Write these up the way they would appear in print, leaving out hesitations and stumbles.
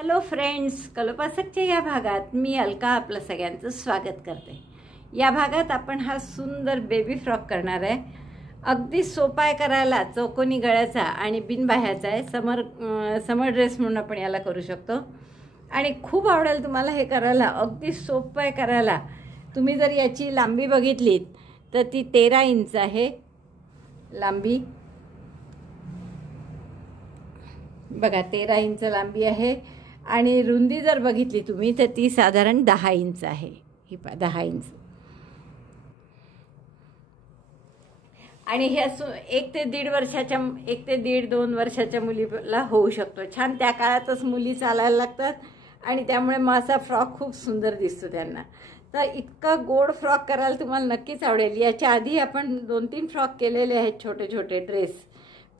Hello friends, कल्पवासकच्या या भागात मी अलका आपलं सगळ्यांचं स्वागत करते। या भागात आपण हा सुंदर बेबी फ्रॉक करणार आहे। अगदी सोपा आहे करायला, चौकोनी गळ्याचा आणि बिनबाह्याचा आहे। समर ड्रेस म्हणून आपण याला करू शकतो आणि खूप आवडेल तुम्हाला हे करायला। अगदी सोपं आहे करायला। तुम्ही जर याची लांबी बघितलीत तर ती 13 इंच आहे लांबी। बघा 13 इंच लांबी आहे आणि रुंदी जर बघितली तुम्ही तर ती साधारण 10 इंच आहे। ही 10 इंच आणि हे 1 ते 1.5 2 वर्षाच्या मुलीला होऊ शकतो छान। त्या काळातच मुली चालायला लागतात आणि त्यामुळे माझा फ्रॉक खूप सुंदर दिसतो त्यांना। तर इतका गोड फ्रॉक करायला तुम्हाला नक्कीच आवडेल। याच्या आधी आपण 2-3 फ्रॉक केलेले आहेत छोटे छोटे ड्रेस,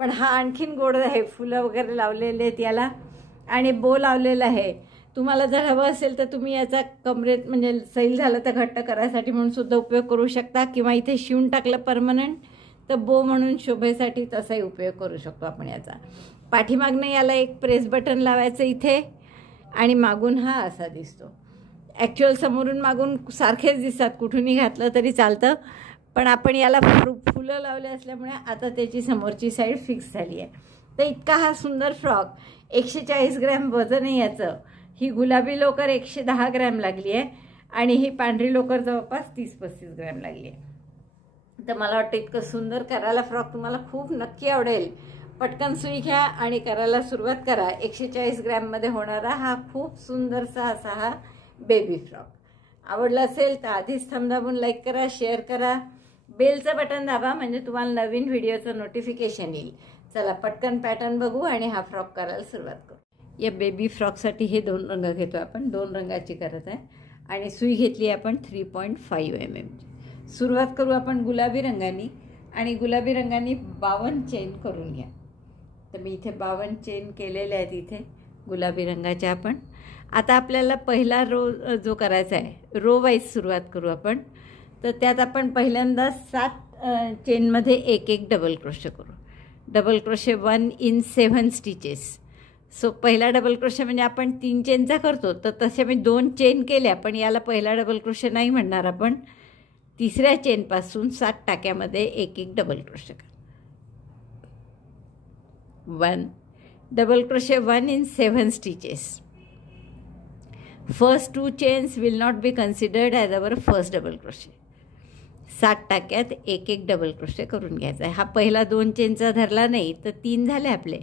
पण हा आणखीन गोड आहे। फुलं वगैरे लावलेले आहेत याला आणि बो लावलेला आहे। तुम्हाला जर हवं असेल तर तुम्ही याचा कमरेत म्हणजे सैल झालं तर घट्ट करायसाठी म्हणून सुद्धा उपयोग करू शकता, किंवा इथे शिवून टाकलं परमनंट तर बो म्हणून शोभेसाठी तसाही उपयोग करू शकतो आपण याचा। पाठीमागनं याला एक प्रेस बटन लावायचं इथे आणि मागून हा असा दिसतो। ॲक्च्युअल समोरून मागून सारखेच दिसतात, कुठूनही घातलं तरी चालतं, पण आपण याला फुलं लावले असल्यामुळे आता त्याची समोरची साईड फिक्स झाली आहे। तर इतका हा सुंदर फ्रॉक 140 ग्रॅम वजन आहे याचं। ही गुलाबी लोकर 110 ग्रॅम लागली आहे आणि ही पांढरी लोकर जवळपास 30-35 ग्रॅम लागली आहे। तर मला वाटतं इतकं सुंदर करायला फ्रॉक तुम्हाला खूप नक्की आवडेल। पटकन सुई घ्या आणि करायला सुरुवात करा। 140 ग्रॅममध्ये होणारा हा खूप सुंदरसा असा हा बेबी फ्रॉक आवडला असेल तर आधीच थंब दाबून लाईक करा, शेअर करा, बेलचं बटन दाबा म्हणजे तुम्हाला नवीन व्हिडिओचं नोटिफिकेशन येईल। चला पटकन पॅटर्न बघू आणि हा फ्रॉक करायला सुरुवात करू। या बेबी फ्रॉकसाठी हे 2 रंग घेतो आपण, 2 रंगाची करत आहे आणि सुई घेतली आपण 3.5 mm। सुरुवात करू आपण गुलाबी रंगाने आणि गुलाबी रंगाने 52 चेन करून घ्या। तर मी इथे 52 चेन केलेले आहेत इथे गुलाबी रंगाचे आपण। आता आपल्याला पहिला रो जो करायचा आहे, रो वाईज सुरुवात करू आपण। तर त्यात आपण पहिल्यांदा 7 चेनमध्ये एक डबल क्रोशे करू। Double crochet 1 in 7 stitches. So पहिला डबल क्रोशे म्हणजे आपण 3 चेनचा करतो, तर तसे मी 2 चेन केल्या, पण याला पहिला डबल क्रोशे नाही म्हणणार आपण। तिसऱ्या चेनपासून 7 टाक्यामध्ये एक डबल क्रोशे करा। 1 double crochet 1 in 7 stitches. First 2 chains will not be considered as our first double crochet. 7 टाक्यात एक डबल क्रोशे करून घ्यायचा आहे। हा पहिला 2 चेनचा धरला नाही तर 3 झाले आपले।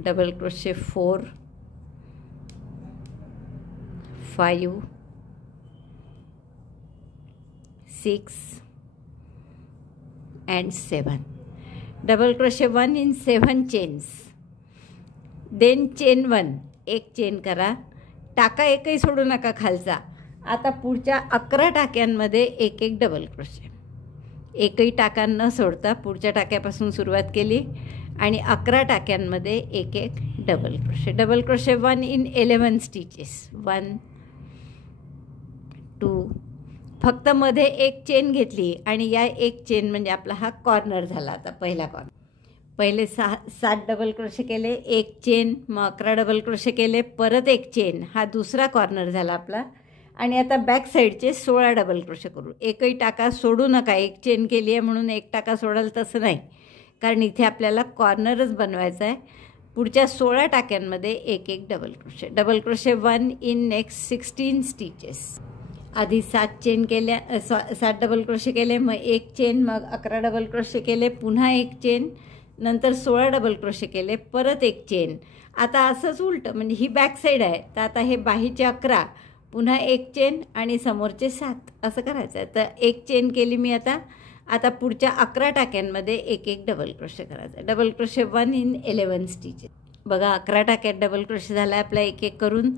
Double crochet 4 5 6 and 7 double crochet 1 in 7 चेन्स। देन चेन 1 एक चेन करा, टाका एकही सोडू नका खालचा। आता पुढच्या 11 टाक्यांमध्ये एक डबल क्रोशे। एकही टाका न सोडता पुढच्या टाक्यापासून सुरुवात केली आणि 11 टाक्यांमध्ये एक double crochet. Double crochet 1 in 11 stitches. 1 2 फक्त मध्ये एक चेन घेतली आणि या एक चेन म्हणजे आपला हा कॉर्नर झाला। आता पहिला कॉर्नर पहिले 7 डबल क्रोशे केले, एक चेन, मग 11 डबल क्रोशे केले, परत एक चेन, हा दुसरा कॉर्नर झाला आपला। आणि आता बॅक साईडचे 16 डबल क्रोशे करू। एकही टाका सोडू नका। एक चेन केली आहे म्हणून एक टाका सोडाल तसं नाही, कारण इथे आपल्याला कॉर्नरच बनवायचा आहे। पुढच्या 16 टाक्यांमध्ये एक double crochet. Double crochet 1 in next 16 stitches. आधी 7 चेन केल्या, 7 डबल क्रोशे केले, मग एक चेन, मग 11 डबल क्रोशे केले, पुन्हा एक चेन, नंतर 16 डबल क्रोशे केले, परत एक चेन। आता असंच उलटं म्हणजे ही बॅक साईड आहे, तर आता हे बाहीचे 11, पुन्हा एक चेन आणि समोरचे 7 असं करायचं आहे। तर एक चेन केली मी आता पुढच्या 11 टाक्यांमध्ये एक डबल क्रोशे करायचं आहे। Double crochet 1 in 11 stitches. बघा 11 टाक्यात डबल क्रोशे झाला आपला एक करून,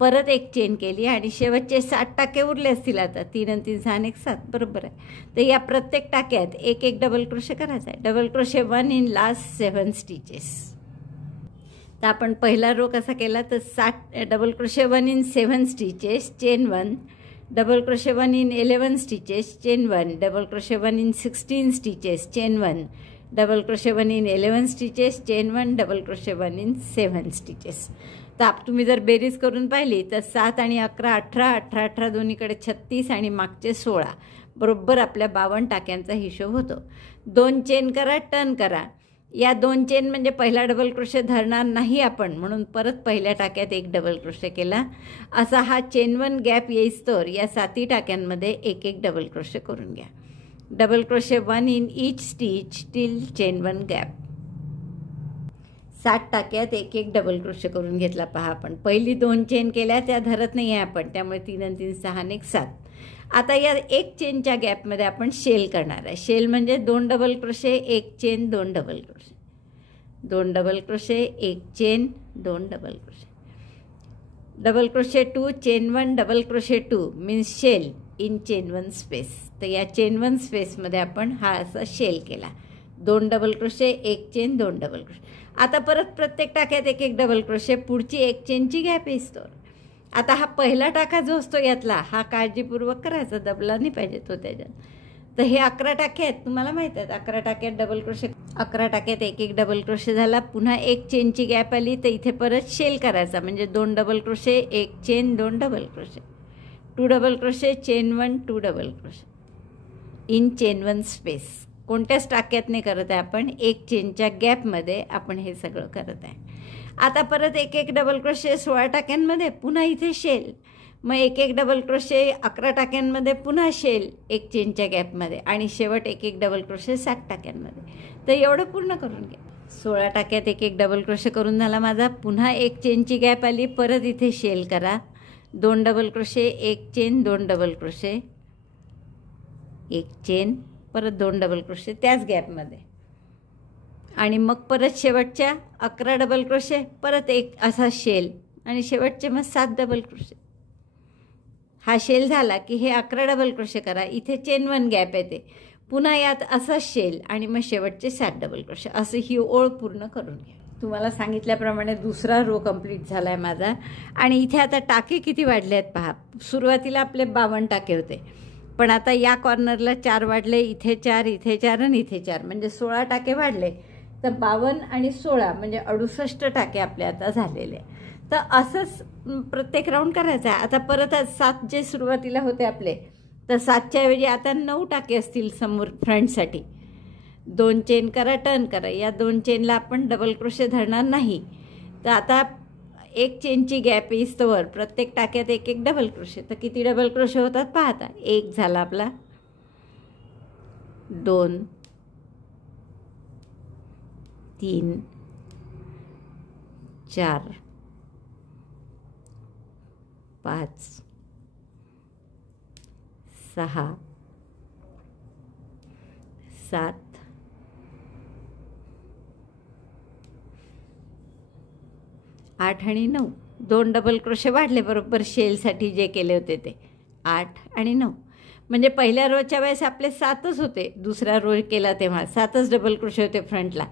परत एक चेन केली आणि शेवटचे 7 टाके उरले असतील। आता 3 आणि 3 6 आणि 1 7 बरोबर आहे। तर या प्रत्येक टाक्यात एक डबल क्रोशे करायचा आहे। Double crochet 1 in last 7 stitches. तर आपण पहिला रो कसा केला तर 7 double crochet 1 in 7 stitches, chain 1, double crochet 1 in 11 stitches, chain 1, double crochet 1 in 16 stitches, chain 1, double crochet 1 in 11 stitches, chain 1, double crochet 1 in 7 stitches. तर तुम्ही जर बेरीज करून पाहिली तर 7 आणि 11 18, 18 18 दोन्हीकडे 36 आणि मागचे 16, बरोबर आपल्या 52 टाक्यांचा हिशोब होतो. 2 चेन करा, टर्न करा. या 2 चेन म्हणजे पहिला डबल क्रोशे धरणार नाही आपण, म्हणून परत पहिल्या टाक्यात एक डबल क्रोशे केला. असा हा चेन 1 गॅप येईस्तोवर या 7 टाक्यांमध्ये एक एक डबल क्रोशे करून घ्या. Double crochet 1 in each stitch till chain 1 gap. 7 टाक्यात एक एक डबल क्रोशे करून घेतला. पहा आपण पहिली 2 चेन केल्या त्या धरत नाही आहे आपण, त्यामुळे 3 आणि 3 6 आणि 1 7. आता या एक चेनच्या गॅपमध्ये आपण शेल करणार आहे. शेल म्हणजे 2 double crochet, 1 chain, 2 double crochet, 2 double crochet, 1 chain, 2 double crochet. Double crochet 2, chain 1, double crochet 2 means shell in chain 1 space. तर या चेन 1 स्पेसमध्ये आपण हा असा शेल केला. 2 double crochet, 1 chain, 2 double crochet. आता परत प्रत्येक टाक्यात एक एक डबल क्रोशे, पुढची एक चेनची गॅप येईस्तोवर. आता हा पहिला टाका जो असतो यातला हा काळजीपूर्वक करायचा, दबला नाही पाहिजे तो त्याच्यात. तर हे 11 टाके आहेत, तुम्हाला माहीत आहेत. 11 टाक्यात डबल क्रोशे, 11 टाक्यात एक एक डबल क्रोशे झाला. पुन्हा एक चेनची गॅप आली तर इथे परत शेल करायचा, म्हणजे 2 double crochet, 1 chain, 2 double crochet, 2 double crochet, chain 1, 2 double crochet in chain 1 space. कोणत्याच टाक्यात नाही करत आहे आपण, एक चेनच्या गॅपमध्ये आपण हे सगळं करत आहे. आता परत एक एक डबल क्रोशे 16 टाक्यांमध्ये, पुन्हा इथे शेल. मग एक एक डबल क्रोशे 11 टाक्यांमध्ये, पुन्हा शेल एक चेनच्या गॅपमध्ये, आणि शेवट एक एक डबल क्रोशे 7 टाक्यांमध्ये. तर एवढं पूर्ण करून घ्या. 16 टाक्यात एक एक डबल क्रोशे करून झाला माझा. पुन्हा एक चेनची गॅप आली, परत इथे शेल करा. 2 double crochet, 1 chain, 2 double crochet, 1 chain, परत 2 डबल क्रोशे त्याच गॅपमध्ये, आणि मग परत शेवटच्या 11 डबल क्रोशे, परत एक असा शेल, आणि शेवटचे मग 7 डबल क्रोशे. हा शेल झाला की हे 11 डबल क्रोशे करा. इथे चेन 1 गॅप येते, पुन्हा यात असा शेल, आणि मग शेवटचे 7 डबल क्रोशे. असं ही ओळ पूर्ण करून घ्या. तुम्हाला सांगितल्याप्रमाणे दुसरा रो कंप्लीट झाला आहे माझा. आणि इथे आता टाके किती वाढले आहेत पहा. सुरुवातीला आपले 52 टाके होते, पण आता या कॉर्नरला 4 वाढले, इथे 4, इथे 4 आणि इथे 4, म्हणजे 16 टाके वाढले. तर 52 आणि 16 म्हणजे 68 टाके आपले आता झालेले. तर असंच प्रत्येक राऊंड करायचा आहे. आता परत 7 जे सुरुवातीला होते आपले, तर 7च्या ऐवजी आता 9 टाके असतील समोर फ्रंटसाठी. 2 चेन करा, टर्न करा. या 2 चेनला आपण डबल क्रोशे धरणार नाही. तर आता एक चेनची गॅप येईस्तोवर प्रत्येक टाक्यात एक एक डबल क्रोशे. तर किती डबल क्रोशे होतात पाहता. 1 झाला आपला, 2, 3, 4, 5, 6, 7, 8 आणि 9. 2 डबल क्रोशे वाढले बरोबर शेलसाठी जे केले होते ते. 8 आणि 9 म्हणजे पहिल्या रोच्या वेळेस आपले 7च होते. दुसरा रो केला तेव्हा 7च डबल क्रोशे होते फ्रंटला,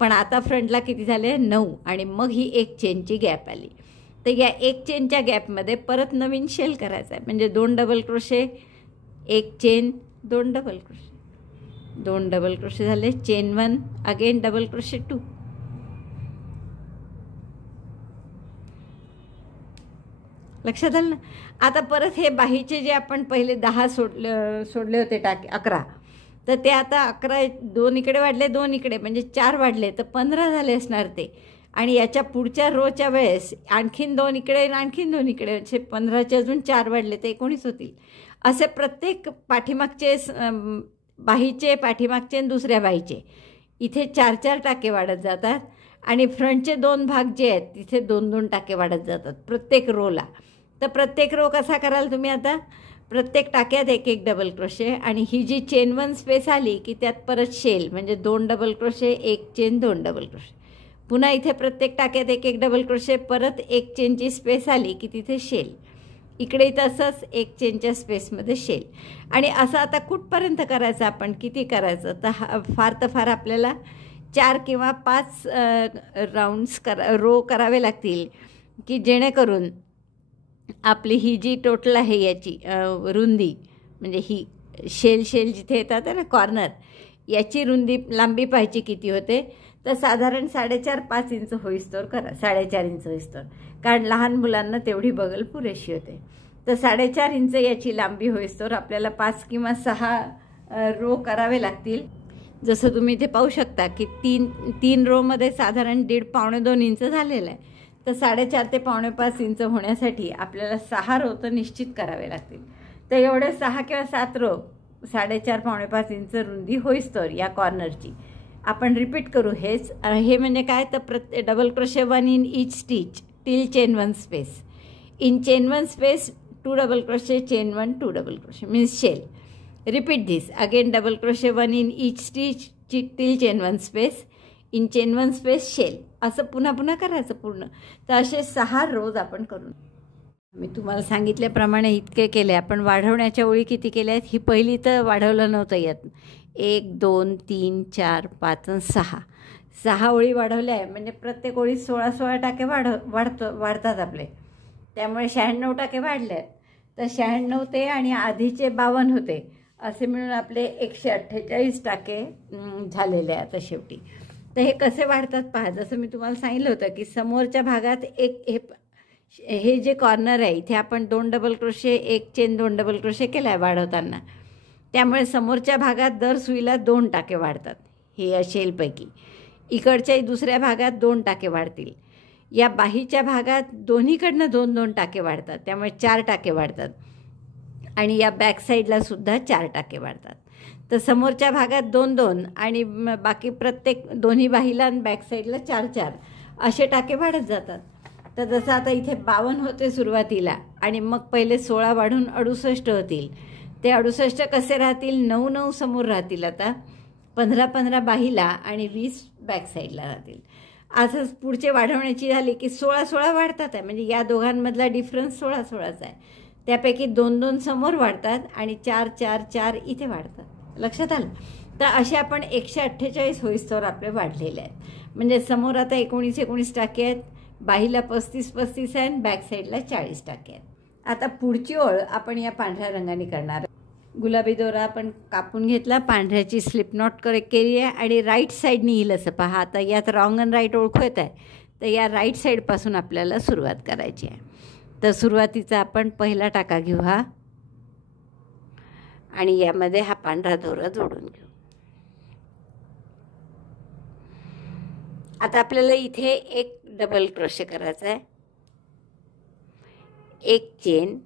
पण आता फ्रंटला किती झाले 9, आणि मग ही एक चेनची गॅप आली. तर या एक चेनच्या गॅपमध्ये परत नवीन शेल करायचा आहे, म्हणजे 2 double crochet, 1 chain, 2 double crochet, 2 double crochet झाले. चेन 1, अगेन डबल क्रोशे 2, लक्षात आलं ना. आता परत हे बाहीचे जे आपण पहिले 10 सोडले होते टाके 11, तर ते आता 11 2 इकडे वाढले, 2 इकडे, म्हणजे 4 वाढले, तर 15 झाले असणार ते. आणि याच्या पुढच्या रोच्या वेळेस आणखीन 2 इकडे, आणखीन 2 इकडे, म्हणजे 15चे अजून 4 वाढले तर 19 होतील. असे प्रत्येक पाठीमागचे बाहीचे, पाठीमागचे आणि दुसऱ्या बाहीचे इथे 4-4 टाके वाढत जातात, आणि फ्रंटचे 2 भाग जे आहेत तिथे 2-2 टाके वाढत जातात प्रत्येक रोला. तर प्रत्येक रो कसा कराल तुम्ही आता. प्रत्येक टाक्यात एक एक डबल क्रोशे, आणि ही जी चेन 1 स्पेस आली की त्यात परत शेल, म्हणजे 2 double crochet, 1 chain, 2 double crochet. पुन्हा इथे प्रत्येक टाक्यात एक एक डबल क्रोशे, परत एक चेनची स्पेस आली की तिथे शेल. इकडे तसंच एक चेनच्या स्पेसमध्ये शेल. आणि असं आता कुठपर्यंत करायचं आपण, किती करायचं. तर फार तर फार आपल्याला 4 किंवा 5 राऊंड्स रो करावे लागतील, की जेणेकरून आपली ही जी टोटल आहे याची रुंदी, म्हणजे ही शेल जिथे येतात ना कॉर्नर, याची लांबी पाहिजे किती होते, तर साधारण 4.5-5 इंच होईस्तोवर करा, 4.5 इंच होईस्तोवर, कारण लहान मुलांना तेवढी बगल पुरेशी होते. तर 4.5 इंच याची लांबी होईस्तोवर आपल्याला 5 किंवा 6 रो करावे लागतील. जसं तुम्ही इथे पाहू शकता की तीन रोमध्ये साधारण 1.5-2 इंच झालेलं आहे. तर 4.5 ते 4.5 इंच होण्यासाठी आपल्याला 6 रो तर निश्चित करावे लागतील. तर एवढे 6 किंवा 7 रो 4.5-4.5 इंच रुंदी होईस्तोवर या कॉर्नरची आपण रिपीट करू. हे म्हणजे काय, तर double crochet 1 in each stitch till chain 1 space. In chain 1 space 2 double crochet, chain 1, 2 double crochet means shell. Repeat this again, double crochet 1 in each stitch till chain 1 space, in chain 1 space shell. असं पुन्हा पुन्हा करायचं पूर्ण. तर असे 6 रोज आपण करू. मी तुम्हाला सांगितल्याप्रमाणे इतके केले. आपण वाढवण्याच्या ओळी किती केल्या आहेत, ही पहिली तर वाढवलं नव्हतं यात. 1, 2, 3, 4, 5 आणि 6 ओळी वाढवल्या आहे. म्हणजे प्रत्येक ओळीत 16 टाके वाढतात आपले. त्यामुळे 96 टाके वाढले आहेत. तर 96 ते आणि आधीचे 52 होते, असे मिळून आपले 148 टाके झालेले आहेत आता शेवटी. तर हे कसे वाढतात पहा. जसं मी तुम्हाला सांगितलं होतं की समोरच्या भागात हे जे कॉर्नर आहे इथे आपण 2 double crochet, 1 chain 2 double crochet केला आहे वाढवताना. त्यामुळे समोरच्या भागात दर सुईला 2 टाके वाढतात हे या शेलपैकी. इकडच्याही दुसऱ्या भागात 2 टाके वाढतील. या बाहीच्या भागात दोन्हीकडनं 2-2 टाके वाढतात, त्यामुळे 4 टाके वाढतात. आणि या बॅक साईडला सुद्धा 4 टाके वाढतात. तर समोरच्या भागात 2-2 आणि बाकी प्रत्येक दोन्ही बाहीला आणि बॅक साईडला 4-4 असे टाके वाढत जातात. तर जसं आता इथे 52 होते सुरुवातीला आणि मग पहिले 16 वाढून 68 होतील. ते 68 कसे राहतील, 9-9 समोर राहतील. आता 15-15 बाहीला आणि 20 बॅक साईडला राहतील. असंच पुढचे वाढवण्याची झाली की 16-16 वाढतात आहे. म्हणजे या दोघांमधला डिफरन्स 16-16चा आहे. त्यापैकी 2-2 समोर वाढतात आणि 4-4-4 इथे वाढतात. लक्षात आलं. तर असे आपण 148 होईस्तोवर आपले वाढलेले आहेत. म्हणजे समोर आता 19-19 टाके आहेत, बाहीला 35-35 आहे आणि बॅक साईडला 40 टाके आहेत. आता पुढची ओळ आपण या पांढऱ्या रंगाने करणार. गुलाबी दोरा आपण कापून घेतला, पांढऱ्याची स्लिप नॉट केली आहे आणि राईट साईडनी येईल असं पहा. आता यात रॉंग अँड राईट ओळखू येत आहे. तर या राईट साईडपासून आपल्याला सुरुवात करायची आहे. तर सुरुवातीचा आपण पहिला टाका घेऊ हा आणि यामध्ये हा पांढरा दोरा जोडून घेऊ. आता आपल्याला इथे 1 डबल क्रोशे करायचा आहे, 1 चेन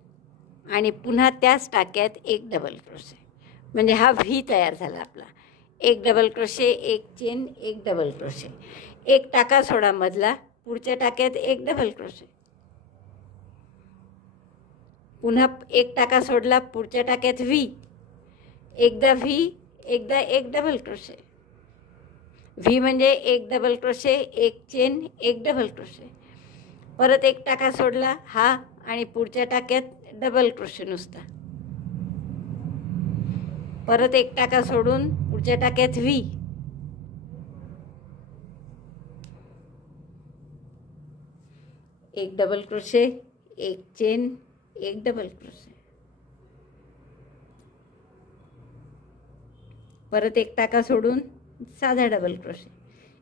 आणि पुन्हा त्याच टाक्यात 1 डबल क्रोशे. म्हणजे हा व्ही तयार झाला आपला. 1 double crochet, 1 chain, 1 double crochet. 1 टाका सोडा मधला, पुढच्या टाक्यात 1 डबल क्रोशे. पुन्हा 1 टाका सोडला, पुढच्या टाक्यात व्ही. एकदा व्ही, एकदा 1 डबल क्रोशे. व्ही म्हणजे 1 double crochet, 1 chain, 1 double crochet. परत 1 टाका सोडला हा आणि पुढच्या टाक्यात डबल क्रोशे नुसता. परत 1 टाका सोडून पुढच्या टाक्यात व्ही. एक double crochet, 1 chain, 1 double crochet. परत 1 टाका सोडून साधा डबल क्रोशे.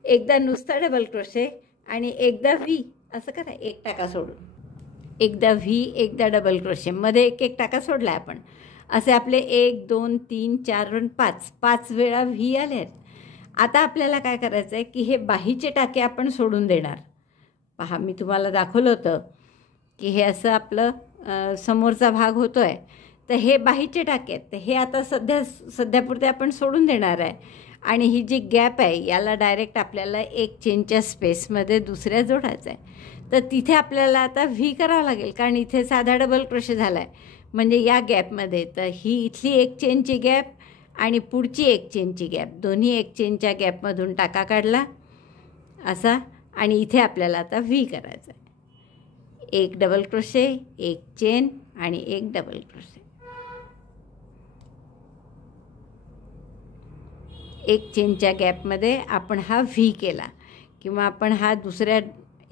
एकदा नुसता डबल क्रोशे आणि एकदा व्ही असं करा. 1 टाका सोडून एकदा व्ही, एकदा डबल क्रोशे, मध्ये 1 टाका सोडला आपण. असे आपले 1, 2, 3, 4 आणि 5 वेळा व्ही आले आहेत. आता आपल्याला काय करायचं आहे की हे बाहीचे टाके आपण सोडून देणार. पहा मी तुम्हाला दाखवलं होतं की हे असं आपलं समोरचा भाग होतो आहे. तर हे बाहीचे टाके आहेत. तर हे आता सध्यापुरते आपण सोडून देणार आहे. आणि ही जी गॅप आहे याला डायरेक्ट आपल्याला 1 चेनच्या स्पेसमध्ये दुसऱ्या जोडायचं आहे. तर तिथे आपल्याला आता व्ही करावं लागेल, कारण इथे साधा डबल क्रोशे झाला आहे. म्हणजे या गॅपमध्ये तर ही इथली 1 चेनची गॅप आणि पुढची 1 चेनची गॅप, दोन्ही 1 चेनच्या गॅपमधून टाका काढला असा आणि इथे आपल्याला आता व्ही करायचा आहे. 1 डबल क्रोशे, 1 चेन आणि 1 डबल क्रोशे. 1 चेनच्या गॅपमध्ये आपण हा व्ही केला, किंवा आपण हा दुसऱ्या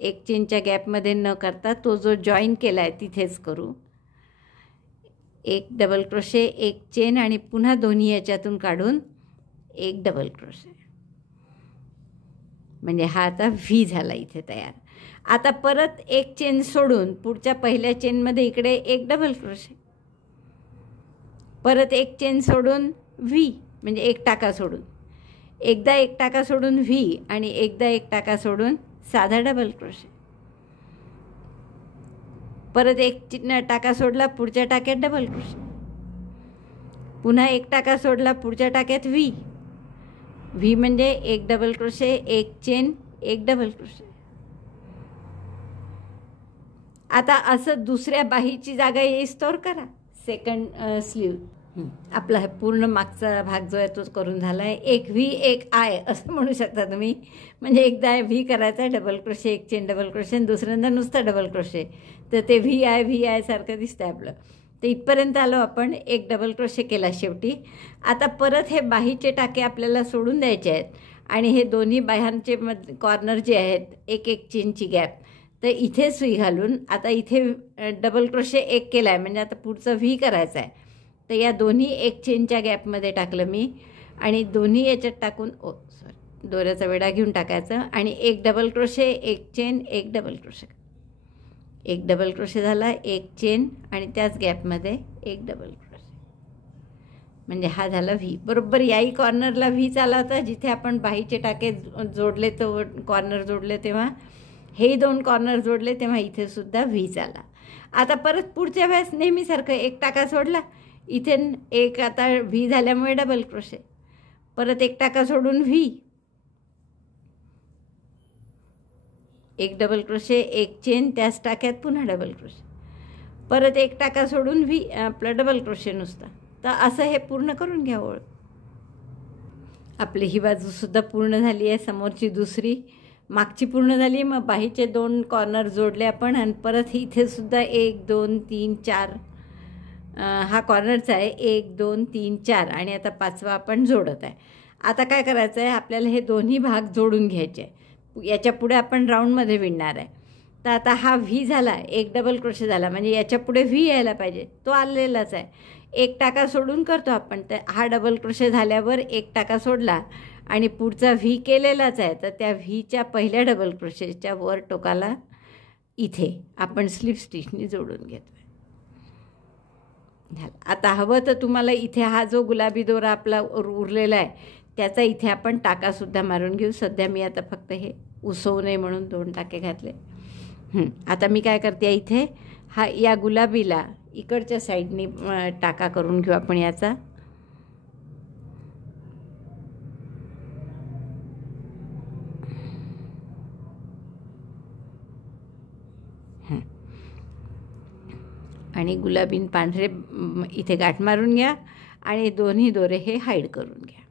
1 चेनच्या गॅपमध्ये न करता तो जो जॉईन केला आहे तिथेच करू. 1 डबल क्रोशे, 1 चेन आणि पुन्हा दोन्ही याच्यातून काढून एक डबल क्रोशे, म्हणजे हा आता व्ही झाला इथे तयार. आता परत एक चेन सोडून पुढच्या पहिल्या चेनमध्ये इकडे एक डबल क्रोशे, परत एक चेन सोडून व्ही, म्हणजे एक टाका सोडून, एकदा एक टाका सोडून व्ही आणि एकदा एक टाका सोडून साधा डबल क्रोशे, परत एक टाका सोडला पुढच्या टाक्यात डबल क्रोशे, पुन्हा एक टाका सोडला पुढच्या टाक्यात व्ही, व्ही म्हणजे एक डबल क्रोशे, एक चेन, एक डबल क्रोशे. आता असं दुसऱ्या बाहीची जागा येईस्तोवर करा. सेकंड स्लीव आपला पूर्ण मागचा भाग जो आहे तोच करून झाला आहे. एक व्ही एक आय असं म्हणू शकता तुम्ही. म्हणजे एकदा व्ही करायचा, डबल क्रोशे, एक चेन डबल क्रोशे, आणि दुसऱ्यांदा नुसतं डबल क्रोशे, तर ते व्ही आय सारखं दिसतं आपलं. तर इथपर्यंत आलो आपण. एक डबल क्रोशे केला शेवटी. आता परत हे बाहीचे टाके आपल्याला सोडून द्यायचे आहेत आणि हे दोन्ही बाह्यांचे कॉर्नर जे आहेत एक एक चेनची गॅप, तर इथे सुई घालून आता इथे डबल क्रोशे एक केला आहे, म्हणजे आता पुढचं व्ही करायचं आहे. तर या दोन्ही एक चेनच्या गॅपमध्ये टाकलं मी आणि दोन्ही याच्यात टाकून दोऱ्याचा वेढा घेऊन टाकायचं आणि एक डबल क्रोशे, एक चेन, एक डबल क्रोशे, एक डबल क्रोशे झाला, एक चेन आणि त्याच गॅपमध्ये एक डबल क्रोशे, म्हणजे हा झाला व्ही. बरोबर याही कॉर्नरला व्ही चाला होता जिथे आपण बाहीचे टाके जोडले, तो कॉर्नर जोडले तेव्हा, हे दोन कॉर्नर जोडले तेव्हा इथे सुद्धा व्ही चाला. आता परत पुढच्या वेळेस नेहमीसारखं एक टाका सोडला, इथे एक आता व्ही झाल्यामुळे डबल क्रोशे, परत एक टाका सोडून व्ही, एक डबल क्रोशे, एक चेन, त्याच टाक्यात पुन्हा डबल क्रोशे, परत एक टाका सोडून व्ही, आपलं डबल क्रोशे नुसता. तर असं हे पूर्ण करून घ्या ओळ. आपली ही बाजूसुद्धा पूर्ण झाली आहे, समोरची दुसरी, मागची पूर्ण झाली. मग बाहीचे दोन कॉर्नर जोडले आपण आणि परत इथे सुद्धा 1 2 3 4 हा कॉर्नरचा आहे, 1 2 3 4 आणि आता पाचवा आपण जोडत आहे. आता काय करायचं आहे, आपल्याला हे दोन्ही भाग जोडून घ्यायचे आहे. याच्या पुढे आपण राऊंडमध्ये विणणार आहे. तर आता हा व्ही झाला, एक डबल क्रोशे झाला, म्हणजे याच्या पुढे व्ही यायला पाहिजे, तो आलेलाच आहे. एक टाका सोडून करतो आपण. तर हा डबल क्रोशे झाल्यावर एक टाका सोडला आणि पुढचा व्ही केलेलाच आहे, तर त्या व्हीच्या पहिल्या डबल क्रोशेच्या वर टोकाला इथे आपण स्लिप स्टिचनी जोडून घेतो. आता हवं तर तुम्हाला इथे हा जो गुलाबी दोरा आपला उरलेला आहे त्याचा इथे आपण टाकासुद्धा मारून घेऊ. सध्या मी आता फक्त हे उसवू नये म्हणून 2 टाके घातले. आता मी काय करते, इथे हा या गुलाबीला इकडच्या साईडनी टाका करून घेऊ आपण याचा. आणि गुलाबी पांढरे इथे गाठ मारून घ्या आणि दोन्ही दोरे हे हाईड करून घ्या.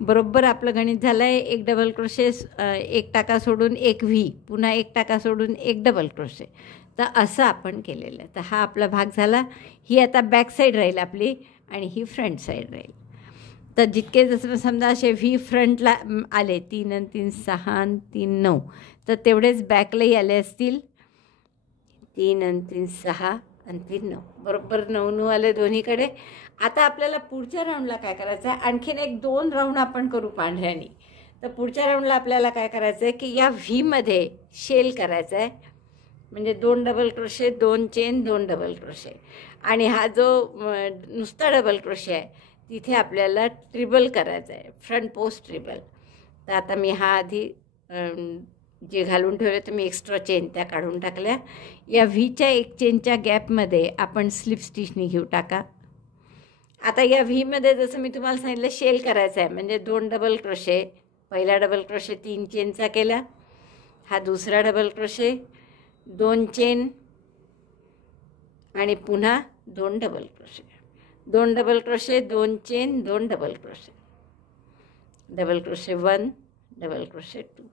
बरोबर आपलं गणित झालं आहे. एक डबल क्रोशे, एक टाका सोडून एक व्ही, पुन्हा एक टाका सोडून एक डबल क्रोशे. तर असं आपण केलेलं आहे. तर हा आपला भाग झाला. ही आता बॅक साईड राहील आपली आणि ही फ्रंट साईड राहील. तर जितके जसं समजा असे व्ही फ्रंटला आले 3 आणि 3 6 आणि 3 9, तर तेवढेच बॅकलाही आले असतील 3 आणि 3 6 आणि 3 9, बरोबर 9 9 आले दोन्हीकडे. आता आपल्याला पुढच्या राऊंडला काय करायचं आहे, आणखीन एक 2 राऊंड आपण करू पांढऱ्यानी. तर पुढच्या राऊंडला आपल्याला काय करायचं आहे की या व्हीमध्ये शेल करायचं आहे, म्हणजे 2 double crochet, 2 chain, 2 double crochet, आणि हा जो नुसता डबल क्रोशे आहे तिथे आपल्याला ट्रिबल करायचं आहे, फ्रंट पोस्ट ट्रिबल. तर आता मी हा आधी जे घालून ठेवले तर मी एक्स्ट्रा चेन त्या काढून टाकल्या. या व्हीच्या एक चेनच्या गॅपमध्ये आपण स्लिप स्टिचनी घेऊ टाका. आता या व्हीमध्ये जसं मी तुम्हाला सांगितलं शेल करायचं आहे, म्हणजे 2 डबल क्रोशे, पहिला डबल क्रोशे 3 चेनचा केला, हा दुसरा डबल क्रोशे, 2 चेन आणि पुन्हा 2 double crochet, 2 double crochet, 2 chain, 2 double crochet, double crochet 1, double crochet 2.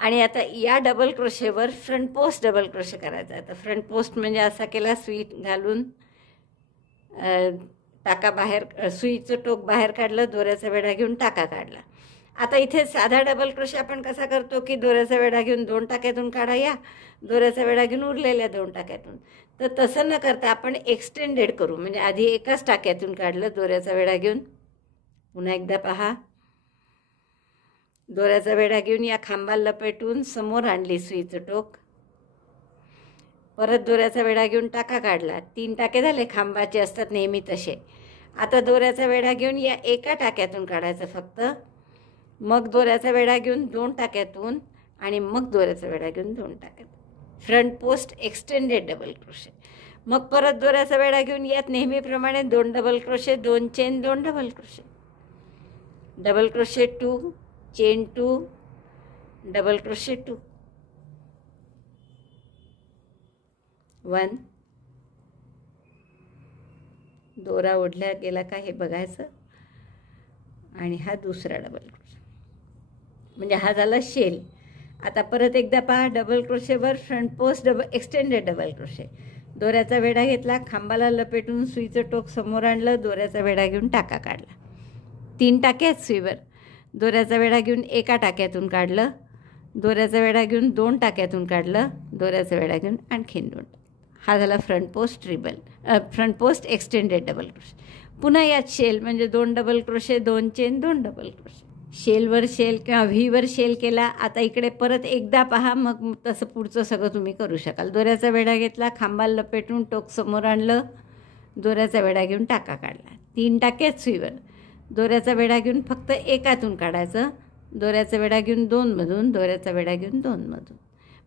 आणि आता या डबल क्रोशेवर फ्रंट पोस्ट डबल क्रोशे करायचा आहे. तर फ्रंट पोस्ट म्हणजे असा केला, सुई घालून टाका बाहेर, सुईचं टोक बाहेर काढलं, दोऱ्याचा वेढा घेऊन टाका काढला आता इथे साधा डबल क्रोशे आपण कसा करतो की दोऱ्याचा वेढा घेऊन 2 टाक्यातून काढा, या दोऱ्याचा वेढा घेऊन उरलेल्या 2 टाक्यातून. तर तसं न करता आपण एक्सटेंडेड करू. म्हणजे आधी एकाच टाक्यातून काढलं दोऱ्याचा वेढा घेऊन. पुन्हा एकदा पहा, दोऱ्याचा वेढा घेऊन या खांबाला लपेटून समोर आणली सुईचं टोक. परत दोऱ्याचा वेढा घेऊन टाका काढला. 3 टाके झाले, खांबाचे असतात नेहमी तसे. आता दोऱ्याचा वेढा घेऊन या एका टाक्यातून काढायचं फक्त. मग दोऱ्याचा वेढा घेऊन 2 टाक्यातून आणि मग दोऱ्याचा वेढा घेऊन 2 टाक्यातून. Front post extended double crochet. मग परत दोऱ्याचा वेढा घेऊन यात नेहमीप्रमाणे 2 double crochet, 2 chain, 2 double crochet. Double crochet 2, chain 2, double crochet 2. 1, दोरा ओढला गेला का हे बघायचं. आणि हा दुसरा डबल क्रोशे. म्हणजे हा झाला शेल. आता परत एकदा पहा, डबल क्रोशेवर front post extended double crochet. दोऱ्याचा वेढा घेतला, खांबाला लपेटून सुईचं टोक समोर आणलं, दोऱ्याचा वेढा घेऊन टाका काढला. 3 टाके आहेत सुईवर. दोऱ्याचा वेढा घेऊन एका टाक्यातून काढलं, दोऱ्याचा वेढा घेऊन 2 टाक्यातून काढलं, दोऱ्याचा वेढा घेऊन आणखीन 2. हा झाला front post extended double crochet. पुन्हा यात शेल म्हणजे 2 double crochet, 2 chain, 2 double crochet. शेलवर शेल किंवा व्हीवर शेल केला. आता इकडे परत एकदा पहा, मग तसं पुढचं सगळं तुम्ही करू शकाल. दोऱ्याचा वेढा घेतला, खांबाला लपेटून टोक समोर आणलं, दोऱ्याचा वेढा घेऊन टाका काढला. 3 टाके आहेत सुईवर. दोऱ्याचा वेढा घेऊन फक्त एकातून काढायचं, दोऱ्याचा वेढा घेऊन 2मधून, दोऱ्याचा वेढा घेऊन 2मधून.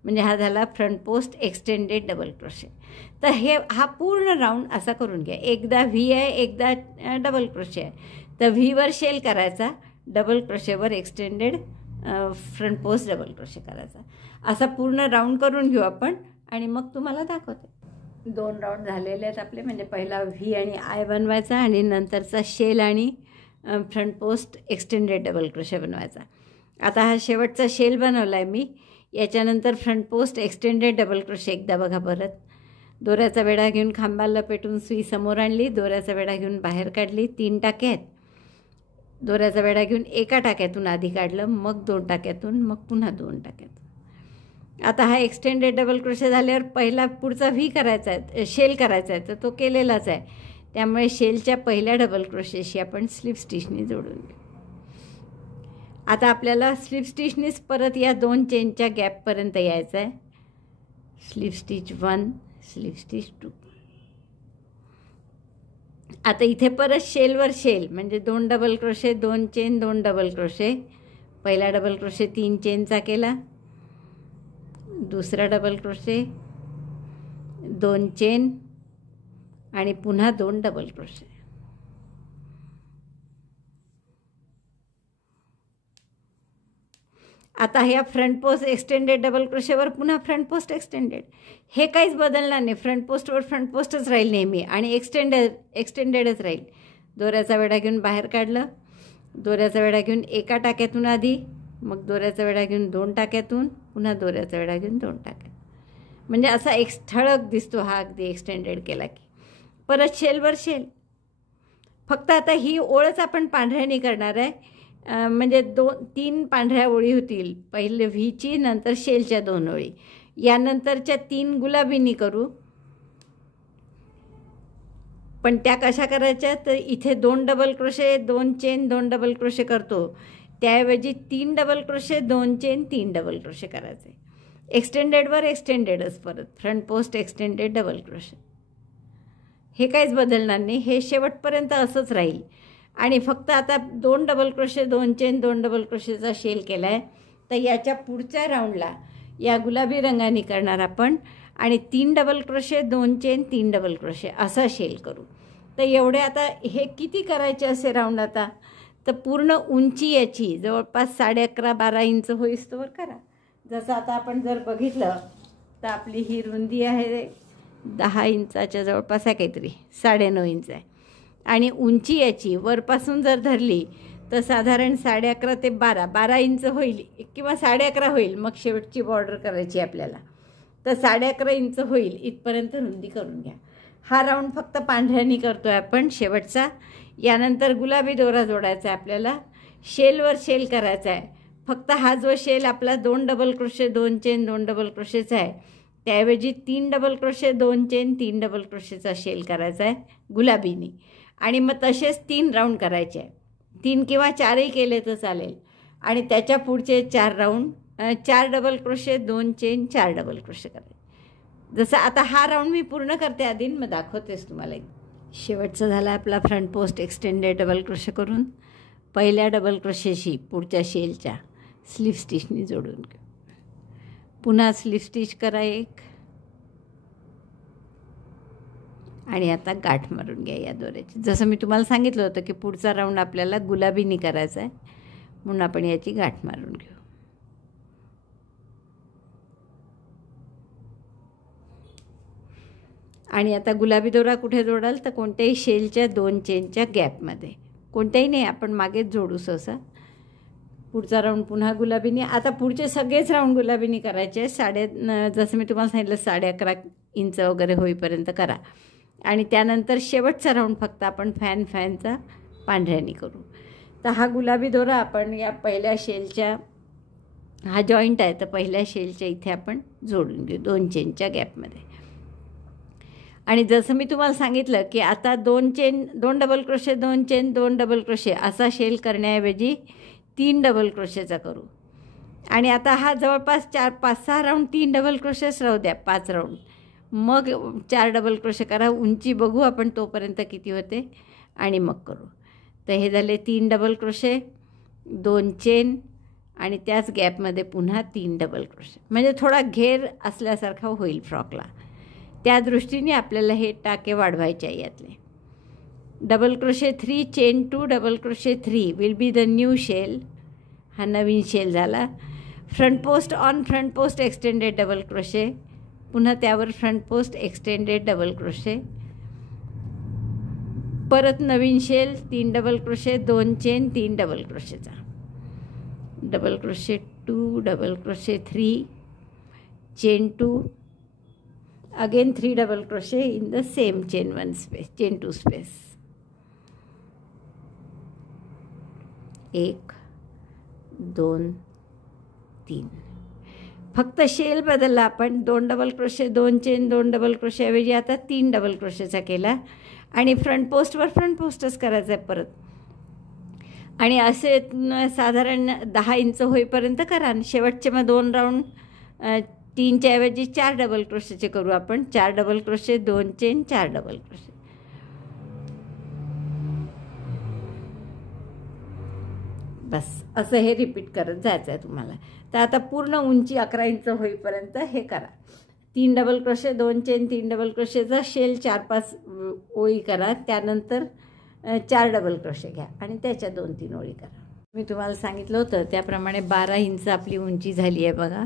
म्हणजे हा झाला front post extended double crochet. तर हा पूर्ण राऊंड असा करून घ्या. एकदा व्ही आहे, एकदा डबल क्रोशे आहे. तर व्हीवर शेल करायचा, डबल क्रोशेवर extended front post double crochet करायचा. असा पूर्ण राऊंड करून घेऊ आपण आणि मग तुम्हाला दाखवते. 2 राऊंड झालेले आहेत आपले. म्हणजे पहिला व्ही आणि आय बनवायचा आणि नंतरचा शेल आणि front post extended double crochet बनवायचा. आता हा शेवटचा शेल बनवला आहे मी. याच्यानंतर front post extended double crochet एकदा बघा परत. दोऱ्याचा वेढा घेऊन खांबाला लपेटून सुई समोर आणली, दोऱ्याचा वेढा घेऊन बाहेर काढली. 3 टाके आहेत. दोऱ्याचा वेढा घेऊन एका टाक्यातून आधी काढलं, मग 2 टाक्यातून, मग पुन्हा 2 टाक्यातून. आता हा एक्सटेंडेड डबल क्रोशे झाल्यावर पहिला पुढचा व्ही करायचा आहे, शेल करायचा आहे. तर तो केलेलाच आहे. त्यामुळे शेलच्या पहिल्या डबल क्रोशेशी आपण स्लिप स्टिचनी जोडून घेऊ. आता आपल्याला स्लिप स्टिचनीच परत या 2 चेनच्या गॅपपर्यंत यायचं आहे. Slip stitch 1, slip stitch 2. आता इथे परत शेलवर शेल म्हणजे 2 double crochet, 2 chain, 2 double crochet. पहिला डबल क्रोशे 3 चेनचा केला, दुसरा डबल क्रोशे, 2 चेन आणि पुन्हा 2 डबल क्रोशे. आता ह्या फ्रंट पोस्ट एक्सटेंडेड डबल क्रोशेवर पुन्हा फ्रंट पोस्ट एक्सटेंडेड. हे काहीच बदलणार नाही. फ्रंट पोस्टवर फ्रंट पोस्टच राहील नेहमी आणि एक्सटेंडेडच राहील. दोऱ्याचा वेढा घेऊन बाहेर काढलं, दोऱ्याचा वेढा घेऊन एका टाक्यातून आधी, मग दोऱ्याचा वेढा घेऊन 2 टाक्यातून, पुन्हा दोऱ्याचा वेढा घेऊन 2 टाक्यातून. म्हणजे असा एक ठळक दिसतो हा अगदी एक्सटेंडेड केला की. परत शेलवर शेल. फक्त आता ही ओळच आपण पांढऱ्याने करणार आहे. म्हणजे 3 पांढऱ्या ओळी होतील. पहिले व्हीची, नंतर शेलच्या 2 ओळी. यानंतरच्या 3 गुलाबीनी करू. पण त्या कशा करायच्या, तर इथे 2 double crochet, 2 chain, 2 double crochet करतो. त्याऐवजी 3 double crochet, 2 chain, 3 double crochet करायचे. एक्सटेंडेडवर एक्सटेंडेडच परत. Front post extended double crochet. हे काहीच बदलणार नाही. हे शेवटपर्यंत असंच राहील. आणि फक्त आता 2 डबल क्रोशे, 2 चेन, 2 डबल क्रोशेचा शेल केला आहे. तर याच्या पुढच्या राऊंडला या गुलाबी रंगाने करणार आपण आणि 3 double crochet, 2 chain, 3 double crochet असा शेल करू. तर एवढे आता हे किती करायचे असे राऊंड आता, तर पूर्ण उंची याची जवळपास 11.5-12 इंच होईस्तोवर करा. जसं आता आपण जर बघितलं तर आपली ही रुंदी आहे 10 इंचाच्या जवळपास आहे, काहीतरी 9.5 इंच आहे. आणि उंची याची वरपासून जर धरली तर साधारण 11.5 ते 12 इंच होईल किंवा 11.5 होईल. मग शेवटची बॉर्डर करायची आपल्याला. तर 11.5 इंच होईल इथपर्यंत रुंदी करून घ्या. हा राऊंड फक्त पांढऱ्यानी करतो आहे आपण शेवटचा. यानंतर गुलाबी दोरा जोडायचा आहे आपल्याला. शेलवर शेल करायचा आहे. फक्त हा जो शेल आपला 2 डबल क्रोशे 2 चेन 2 डबल क्रोशेचा आहे, त्याऐवजी 3 डबल क्रोशे 2 चेन 3 डबल क्रोशेचा शेल करायचा आहे गुलाबीनी. आणि मग तसेच 3 राऊंड करायचे आहे. 3 किंवा 4ही केले तर चालेल. आणि त्याच्या पुढचे 4 round 4 double crochet 2 chain 4 double crochet करायचे. जसं आता हा राऊंड मी पूर्ण करते आधी, मग दाखवतेच तुम्हाला. शेवटचा झाला आपला front post extended double crochet करून. पहिल्या डबल क्रोशेशी पुढच्या शेलच्या स्लीव स्टिचनी जोडून घेऊ. पुन्हा स्लीव स्टिच करा एक, आणि आता गाठ मारून घ्या या दोऱ्याची. जसं मी तुम्हाला सांगितलं होतं की पुढचा राऊंड आपल्याला गुलाबीनी करायचा आहे, म्हणून आपण याची गाठ मारून घेऊ. आणि आता गुलाबी दोरा कुठे जोडाल तर कोणत्याही शेलच्या 2 चेनच्या गॅपमध्ये, कोणत्याही नाही, आपण मागेच जोडू सहसा. पुढचा राऊंड पुन्हा गुलाबीनी. आता पुढचे सगळेच राऊंड गुलाबीनी करायचे. जसं मी तुम्हाला सांगितलं 11.5 इंच वगैरे होईपर्यंत करा. आणि त्यानंतर शेवटचा राऊंड फक्त आपण फॅनचा पांढऱ्यानी करू. तर हा गुलाबी दोरा आपण या पहिल्या शेलच्या, हा जॉईंट आहे तर पहिल्या शेलच्या इथे आपण जोडून घेऊ 2 चेनच्या गॅपमध्ये. आणि जसं मी तुम्हाला सांगितलं की आता 2 double crochet 2 chain 2 double crochet असा शेल करण्याऐवजी 3 डबल क्रोशेचा करू. आणि आता हा जवळपास 4-5-6 राऊंड 3 डबल क्रोशेच राहू द्या, 5 राऊंड, मग 4 डबल क्रोशे करा. उंची बघू आपण तोपर्यंत किती होते आणि मग करू. तर हे झाले 3 डबल क्रोशे 2 चेन आणि त्याच गॅपमध्ये पुन्हा 3 डबल क्रोशे, म्हणजे थोडा घेर असल्यासारखा होईल फ्रॉकला. त्या दृष्टीने आपल्याला हे टाके वाढवायचे आहे यातले. Double crochet 3 chain 2 double crochet 3 will be the new shell. हा नवीन शेल झाला. Front post on front post extended double crochet, पुन्हा त्यावर front post extended double crochet, परत नवीन shell 3 double crochet 2 chain 3 double क्रोशेचा, double crochet 2 double crochet 3 chain 2, again 3 double crochet in the same chain 1 space, chain 2 space. 1 2 3. फक्त shell बदलला आपण. 2 double crochet 2 chain 2 double crochet ऐवजी आता 3 double क्रोशेचा केला. आणि फ्रंट पोस्टवर फ्रंट पोस्टच करायचं आहे परत. आणि असे साधारण 10 इंच होईपर्यंत करा. शेवटचे मग 2 राऊंड 3च्या ऐवजी 4 डबल क्रोशेचे करू आपण. 4 double crochet 2 chain 4 double crochet. बस असं हे रिपीट करत जायचं आहे तुम्हाला. तर आता पूर्ण उंची 11 इंच होईपर्यंत हे करा. 3 डबल क्रोशे 2 चेन 3 डबल क्रोशेचा शेल 4-5 ओळी करा. त्यानंतर 4 डबल क्रोशे घ्या आणि त्याच्या 2-3 ओळी करा. मी तुम्हाला सांगितलं होतं त्याप्रमाणे 12 इंच आपली उंची झाली आहे बघा.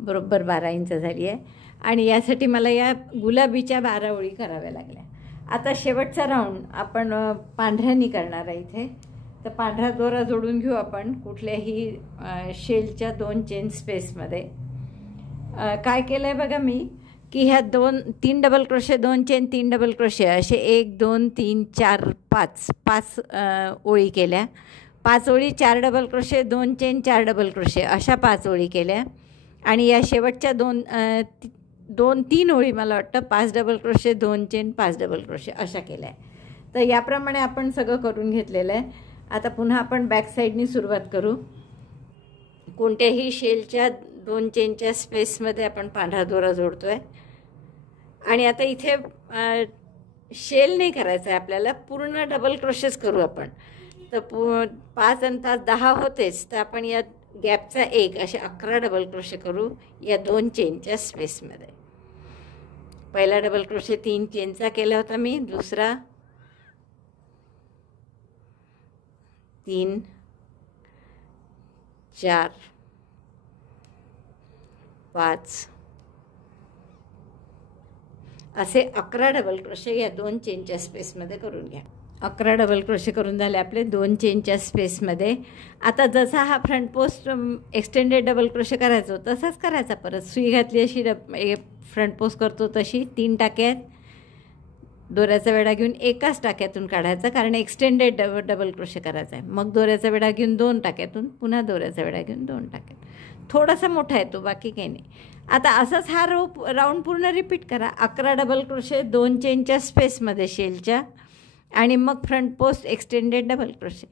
बरोबर 12 इंच झाली आहे. आणि यासाठी मला या गुलाबीच्या 12 ओळी कराव्या लागल्या. आता शेवटचा राऊंड आपण पांढऱ्यानी करणार आहे इथे. तर पांढरा दोरा जोडून घेऊ आपण कुठल्याही शेलच्या 2 चेन स्पेसमध्ये. काय केलं आहे बघा मी की ह्या 3 double crochet 2 chain 3 double crochet असे 1 2 3 4 5 ओळी केल्या. 5 ओळी 4 double crochet 2 chain 4 double crochet अशा 5 ओळी केल्या. आणि या शेवटच्या 2-3 ओळी मला वाटतं 5 double crochet 2 chain 5 double crochet अशा केल्या आहे. तर याप्रमाणे आपण सगळं करून घेतलेलं आहे. आता पुन्हा आपण बॅक साईडनी सुरुवात करू. कोणत्याही शेलच्या 2 चेनच्या स्पेसमध्ये आपण पांढरा दोरा जोडतो आहे. आणि आता इथे शेल नाही करायचं आहे आपल्याला, पूर्ण डबल क्रोशेच करू आपण. तर 5 आणि 5 10 होतेच. तर आपण या गॅपचा 1 असे 11 डबल क्रोशे करू या 2 चेनच्या स्पेसमध्ये. पहिला डबल क्रोशे 3 चेनचा केला होता मी. दुसरा 3 4 5 असे 11 डबल क्रोशे या 2 चेनच्या स्पेसमध्ये करून घ्या. 11 डबल क्रोशे करून झाले आपले 2 चेनच्या स्पेसमध्ये. आता जसा हा front post extended double crochet करायचा होता तसाच करायचा परत. सुई घातली अशी फ्रंट पोस्ट करतो तशी 3 टाके आहेत. दोऱ्याचा वेढा घेऊन एकाच टाक्यातून काढायचा, कारण एक्सटेंडेड डबल क्रोशे करायचा आहे. मग दोऱ्याचा वेढा घेऊन 2 टाक्यातून, पुन्हा दोऱ्याचा वेढा घेऊन 2 टाक्यात. थोडासा मोठा येतो, बाकी काही नाही. आता असंच हा राऊंड पूर्ण रिपीट करा. 11 डबल क्रोशे 2 चेनच्या स्पेसमध्ये शेलच्या, आणि मग front post extended double crochet.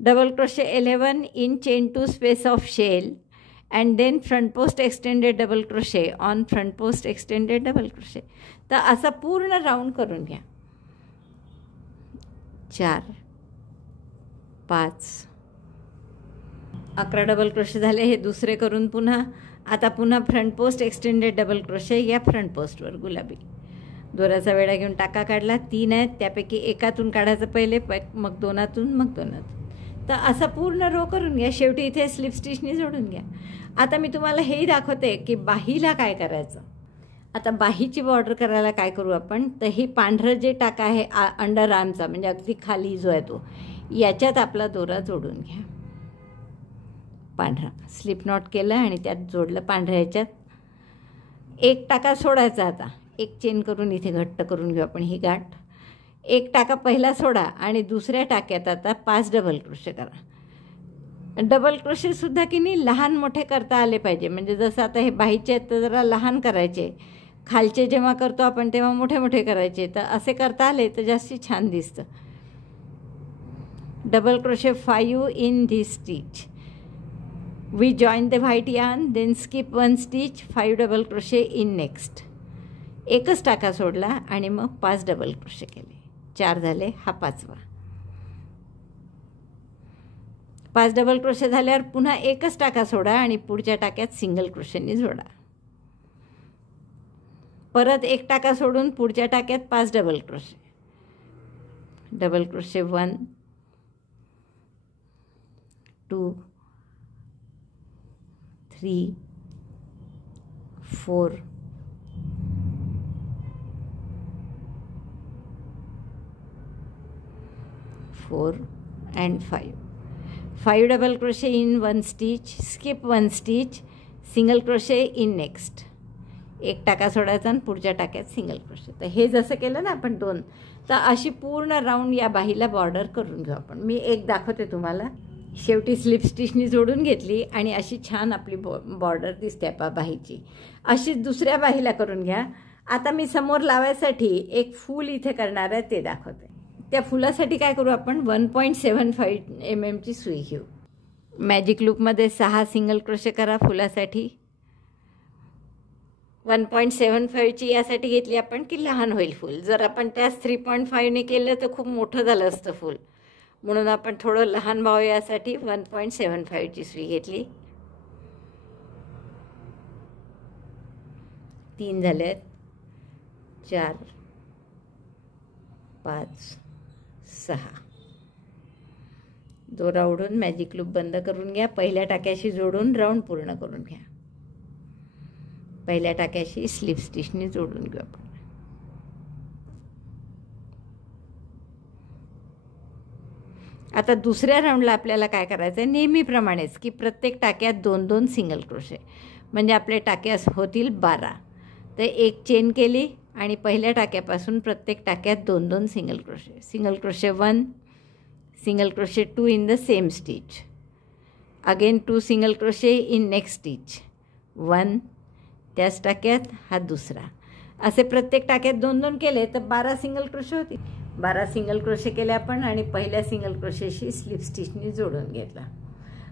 Double crochet 11 in chain 2 space of shell, and then front post extended double crochet on front post extended double crochet. तर असा पूर्ण राऊंड करून घ्या. 4 5 11 डबल क्रोशे झाले. हे दुसरे करून पुन्हा आता पुन्हा front post extended double crochet या फ्रंट पोस्टवर गुलाबी. दोऱ्याचा वेढा घेऊन टाका काढला. 3 आहेत, त्यापैकी एकातून काढायचं पहिले, मग 2तून, मग 2तून. तर असा पूर्ण रो करून घ्या. शेवटी इथे स्लिप स्टिचनी जोडून घ्या. आता मी तुम्हाला हेही दाखवते की बाहीला काय करायचं. आता बाहीची बॉर्डर करायला काय करू आपण, तर ही पांढरं जे टाका आहे अंडर आर्मचा, म्हणजे अगदी खाली जो आहे तो, याच्यात आपला दोरा जोडून घ्या. पांढरा स्लिप नॉट केलं आणि त्यात जोडलं पांढऱ्या ह्याच्यात. एक टाका सोडायचा. आता एक चेन करून इथे घट्ट करून घेऊ आपण ही गाठ. एक टाका पहिला सोडा आणि दुसऱ्या टाक्यात आता 5 डबल क्रोशे करा. डबल क्रोशेसुद्धा की नाही लहान मोठे करता आले पाहिजे. म्हणजे जसं आता हे बाहीचे आहेत तर जरा लहान करायचे, खालचे जेव्हा करतो आपण तेव्हा मोठे मोठे करायचे. तर असे करता आले तर जास्ती छान दिसतं. Double crochet 5 in this stitch. We join the white yarn, then skip 1 stitch, 5 double crochet in next. एकच टाका सोडला आणि मग 5 डबल क्रोशे केले. 4 झाले. हा 5वा. 5 डबल क्रोशे झाल्यावर पुन्हा एकच टाका सोडा आणि पुढच्या टाक्यात सिंगल क्रोशेनी जोडा. परत एक टाका सोडून पुढच्या टाक्यात 5 double crochet. Double crochet 1 2 3 4 4 and 5. 5 double crochet in 1 stitch, skip 1 stitch, single crochet in next. एक टाका सोडायचा आणि पुढच्या टाक्यात सिंगल क्रोशे. तर हे जसं केलं ना आपण 2, तर अशी पूर्ण राऊंड या बाहीला बॉर्डर करून घेऊ आपण. मी एक दाखवते तुम्हाला. शेवटी स्लिप स्टिचनी जोडून घेतली आणि अशी छान आपली बॉर्डर दिसते बाहीची. अशीच दुसऱ्या बाहीला करून घ्या. आता मी समोर लावायसाठी एक फूल इथे करणार आहे ते दाखवते. त्या फुलासाठी काय करू आपण, 1.75 mm ची सुई घेऊ. मॅजिक लूपमध्ये 6 सिंगल क्रोशे करा फुलासाठी. 1.75 ची यासाठी घेतली आपण की लहान होईल फूल. जर आपण त्याच 3.5 ने केलं तर खूप मोठं झालं असतं फूल, म्हणून आपण थोडं लहान भाव यासाठी 1.75 ची सुई घेतली. 3 झाले. 4 5 6. दोरा ओढून मॅजिक लूप बंद करून घ्या. पहिल्या टाक्याशी जोडून राऊंड पूर्ण करून घ्या. पहिल्या टाक्याशी स्लिप स्टिचनी जोडून घेऊ आपण. आता दुसऱ्या राऊंडला आपल्याला काय करायचं आहे, नेहमीप्रमाणेच की प्रत्येक टाक्यात 2-2 सिंगल क्रोशे, म्हणजे आपले टाके होतील 12. तर एक चेन केली आणि पहिल्या टाक्यापासून प्रत्येक टाक्यात 2-2 single crochet. Single crochet 1, single crochet 2 in the same stitch, again 2 single crochet in next stitch, 1 त्याच टाक्यात, हा दुसरा. असे प्रत्येक टाक्यात 2-2 केले तर 12 सिंगल क्रोशे होतील. 12 सिंगल क्रोशे केले आपण आणि पहिल्या सिंगल क्रोशेशी स्लिप स्टिचनी जोडून घेतला.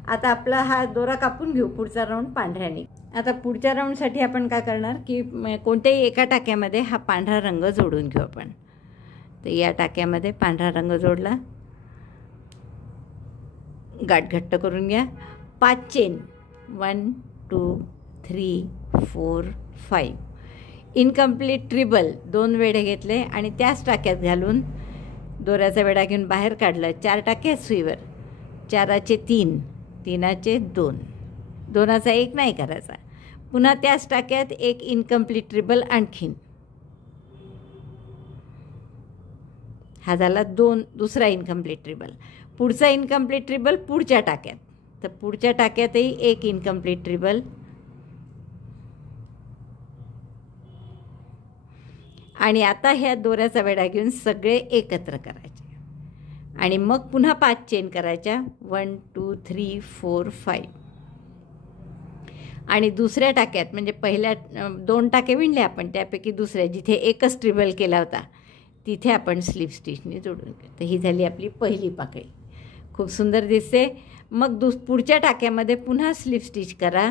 आता आपला हा दोरा कापून घेऊ. पुढचा राऊंड पांढऱ्याने. आता पुढच्या राऊंडसाठी आपण काय करणार की कोणत्याही एका टाक्यामध्ये हा पांढरा रंग जोडून घेऊ आपण. तर या टाक्यामध्ये पांढरा रंग जोडला. गाठ घट्ट करून घ्या. 5 चेन, 1 2 3 4 5. इनकम्प्लीट ट्रिबल 2 वेढे घेतले आणि त्याच टाक्यात घालून दोऱ्याचा वेढा घेऊन बाहेर काढलं. 4 टाके सुईवर, 4चे 3, 3चे 2, 2चा 1 नाही करायचा. पुन्हा त्याच टाक्यात एक इनकम्प्लीट ट्रिबल आणखीन. हा झाला 2 दुसरा इनकम्प्लीट ट्रिबल. पुढचा इनकम्प्लीट ट्रिबल पुढच्या टाक्यात. तर पुढच्या टाक्यातही एक इनकम्प्लीट ट्रिबल आणि आता ह्या दोऱ्याचा वेढा घेऊन सगळे एकत्र करायचे आणि मग पुन्हा 5 चेन करायच्या 1 2 3 4 5 आणि दुसऱ्या टाक्यात म्हणजे पहिल्या 2 टाके विणले आपण, त्यापैकी दुसऱ्या जिथे एकच ट्रिबल केला होता तिथे आपण स्लिप स्टिचने जोडून घेऊ. तर ही झाली आपली पहिली पाकळी, खूप सुंदर दिसते. मग पुढच्या टाक्यामध्ये पुन्हा स्लिप स्टिच करा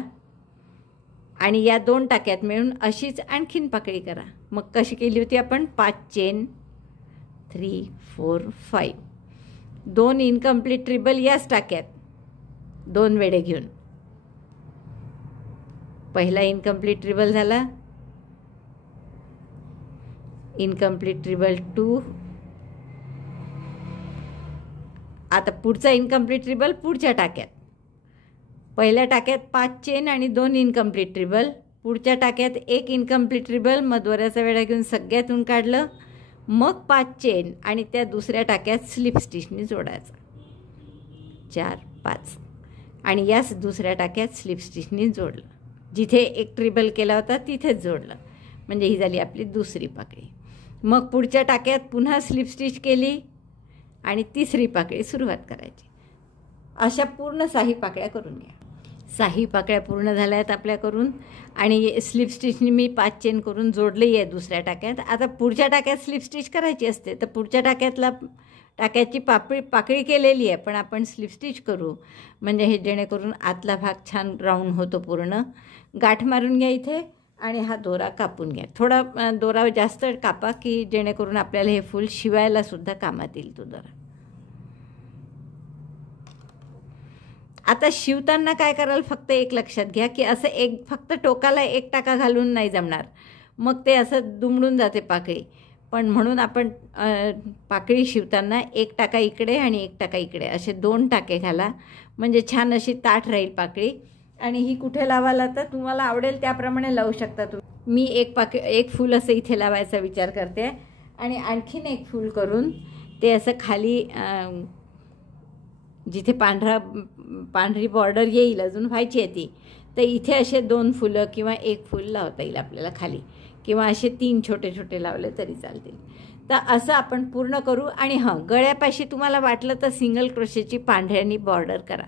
आणि या 2 टाक्यात मिळून अशीच आणखीन पाकळी करा. मग कशी केली होती आपण, 5 चेन 3 4 5, 2 इनकम्प्लीट ट्रिबल याच टाक्यात 2 वेढे घेऊन. पहिला इनकम्प्लीट ट्रिबल झाला, इनकम्प्लीट ट्रिबल 2, आता पुढचा इनकम्प्लीट ट्रिबल पुढच्या टाक्यात. पहिल्या टाक्यात 5 चेन आणि 2 इनकम्प्लीट ट्रिबल, पुढच्या टाक्यात 1 इनकम्प्लीट ट्रिबल, मग दोऱ्याचा वेढा घेऊन सगळ्यातून काढलं, मग 5 चेन आणि त्या दुसऱ्या टाक्यात स्लिप स्टिचने जोडायचा 4 5 आणि याच दुसऱ्या टाक्यात स्लिप स्टिचने जोडलं, जिथे एक ट्रिबल केला होता तिथेच जोडलं. म्हणजे ही झाली आपली दुसरी पाकळी. मग पुढच्या टाक्यात पुन्हा स्लिप स्टिच केली आणि तिसरी पाकळी सुरुवात करायची. अशा पूर्ण 6 पाकळ्या करून घ्या. 6 पाकळ्या पूर्ण झाल्या आहेत आपल्या करून आणि स्लिप स्टिचनी मी 5 चेन करून जोडली आहे दुसऱ्या टाक्यात. आता पुढच्या टाक्यात स्लिप स्टिच करायची असते, तर पुढच्या टाक्याची पाकळी केलेली आहे, पण आपण स्लिप स्टिच करू म्हणजे हे जेणेकरून आतला भाग छान राऊंड होतो. पूर्ण गाठ मारून घ्या इथे आणि हा दोरा कापून घ्या. थोडा दोरा जास्त कापा की जेणेकरून आपल्याला हे फूल शिवायला सुद्धा कामात येईल तो दोरा. आता शिवताना काय कराल, फक्त एक लक्षात घ्या की असं फक्त टोकाला 1 टाका घालून नाही जमणार, मग ते असं दुमडून जाते पाकळी. पण म्हणून आपण पाकळी शिवताना 1 टाका इकडे आणि 1 टाका इकडे असे 2 टाके घाला, म्हणजे छान अशी ताठ राहील पाकळी. आणि ही कुठे लावायला तर तुम्हाला आवडेल त्याप्रमाणे लावू शकता तुम्ही. मी एक फूल असं इथे लावायचा विचार करते आणि आणखीन एक फूल करून ते असं खाली जिथे पांढरी बॉर्डर येईल अजून व्हायची आहे ती, तर इथे असे 2 फुलं किंवा 1 फूल लावता येईल आपल्याला खाली, किंवा असे 3 छोटे छोटे लावले तरी चालतील. तर असं आपण पूर्ण करू. आणि गळ्यापाशी तुम्हाला वाटलं तर सिंगल क्रोशेची पांढऱ्यानी बॉर्डर करा,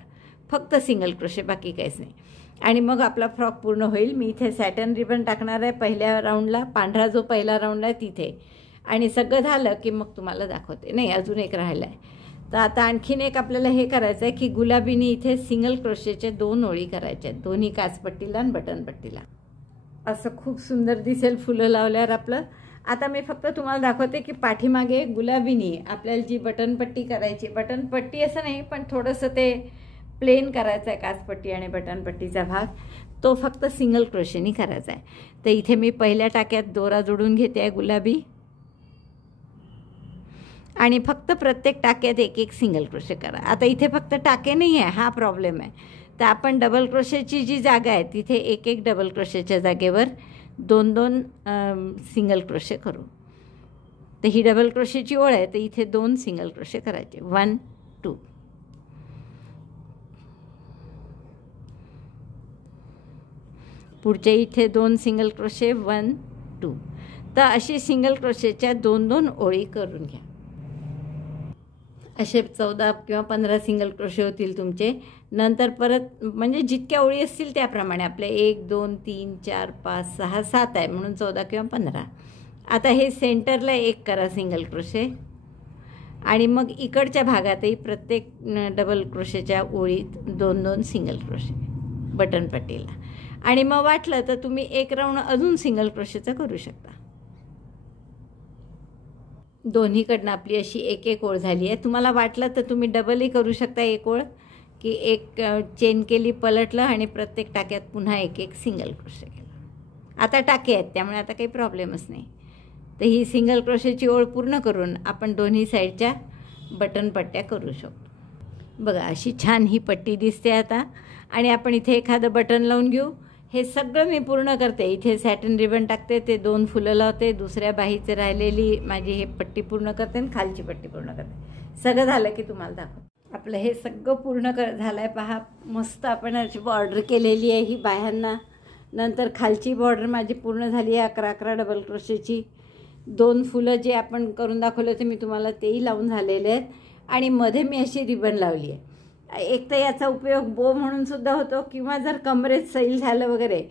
फक्त सिंगल क्रोशे, बाकी काहीच नाही. आणि मग आपला फ्रॉक पूर्ण होईल. मी इथे सॅटन रिबन टाकणार आहे पहिल्या राऊंडला, पांढरा जो पहिला राऊंड आहे तिथे. आणि सगळं झालं की मग तुम्हाला दाखवते. नाही, अजून एक राहिलं आहे. तर आता आणखीन एक आपल्याला हे करायचं आहे की गुलाबीने इथे सिंगल क्रोशेच्या 2 ओळी करायच्या आहेत, दोन्ही काचपट्टीला आणि बटनपट्टीला. असं खूप सुंदर दिसेल फुलं लावल्यावर आपलं. आता मी फक्त तुम्हाला दाखवते की पाठीमागे गुलाबीने आपल्याला जी बटनपट्टी करायची, बटनपट्टी असं नाही पण थोडंसं ते प्लेन करायचं आहे, काचपट्टी आणि बटनपट्टीचा भाग तो फक्त सिंगल क्रोशेनी करायचा आहे. तर इथे मी पहिल्या टाक्यात दोरा जोडून घेते आहे गुलाबी आणि फक्त प्रत्येक टाक्यात 1 सिंगल क्रोशे करा. आता इथे फक्त टाके नाही आहे, हा प्रॉब्लेम आहे. तर आपण डबल क्रोशेची जी जागा आहे तिथे 1 डबल क्रोशेच्या जागेवर 2 सिंगल क्रोशे करू. तर ही डबल क्रोशेची ओळ आहे, तर इथे 2 सिंगल क्रोशे करायचे, 1 2. पुढच्या इथे 2 सिंगल क्रोशे, 1 2. तर अशी सिंगल क्रोशेच्या 2 ओळी करून घ्या. असे 14 किंवा 15 सिंगल क्रोशे होतील तुमचे. नंतर परत म्हणजे जितक्या ओळी असतील त्याप्रमाणे आपले 1 2 3 4 5 6 7 आहे म्हणून 14 किंवा 15. आता हे सेंटरला 1 करा सिंगल क्रोशे आणि मग इकडच्या भागातही प्रत्येक डबल क्रोशेच्या ओळीत 2 सिंगल क्रोशे बटनपट्टीला. आणि मग वाटलं तर तुम्ही 1 राऊंड अजून सिंगल क्रोशेचा करू शकता. दोन्हीकडनं आपली अशी 1 ओळ झाली आहे. तुम्हाला वाटलं तर तुम्ही डबलही करू शकता 1 ओळ, की 1 चेन केली, पलटलं आणि प्रत्येक टाक्यात पुन्हा 1 सिंगल क्रोशे केला. आता टाके आहेत त्यामुळे आता काही प्रॉब्लेमच नाही. तर ही सिंगल क्रोशेची ओळ पूर्ण करून आपण दोन्ही साईडच्या बटन पट्ट्या करू शकतो. बघा अशी छान ही पट्टी दिसते आता. आणि आपण इथे एखादं बटन लावून घेऊ. हे सगळं मी पूर्ण करते. इथे सॅटिन रिबन टाकते, ते 2 फुलं लावते, दुसऱ्या बाहीचे राहिलेली माझी हे पट्टी पूर्ण करते आणि खालची पट्टी पूर्ण करते. सगळं झालं की तुम्हाला दाखवते. आपलं हे सगळं पूर्ण झालं आहे पहा. मस्त आपण अशी बॉर्डर केलेली आहे ही बाह्यांना. नंतर खालची बॉर्डर माझी पूर्ण झाली आहे 11 डबल क्रोशेची. 2 फुलं जे आपण करून दाखवले होते मी तुम्हाला तेही लावून झालेले आहेत आणि मध्ये मी अशी रिबन लावली आहे। एक तर याचा उपयोग बो म्हणून सुद्धा होतो किंवा जर कमरेत सैल झालं वगैरे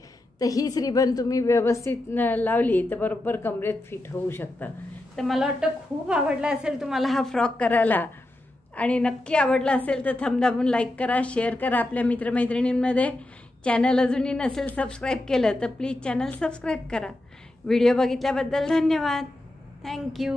तर हीच रिबन तुम्ही व्यवस्थित लावली तर बरोबर कमरेत फिट होऊ शकतं। तर मला वाटतं खूप आवडला असेल तुम्हाला हा फ्रॉक करायला आणि नक्की आवडला असेल तर थंब दाबून लाईक करा, शेअर करा आपल्या मित्रमैत्रिणींमध्ये। चॅनल अजूनही नसेल सबस्क्राईब केलं तर प्लीज चॅनल सबस्क्राईब करा। व्हिडिओ बघितल्याबद्दल धन्यवाद। थँक्यू।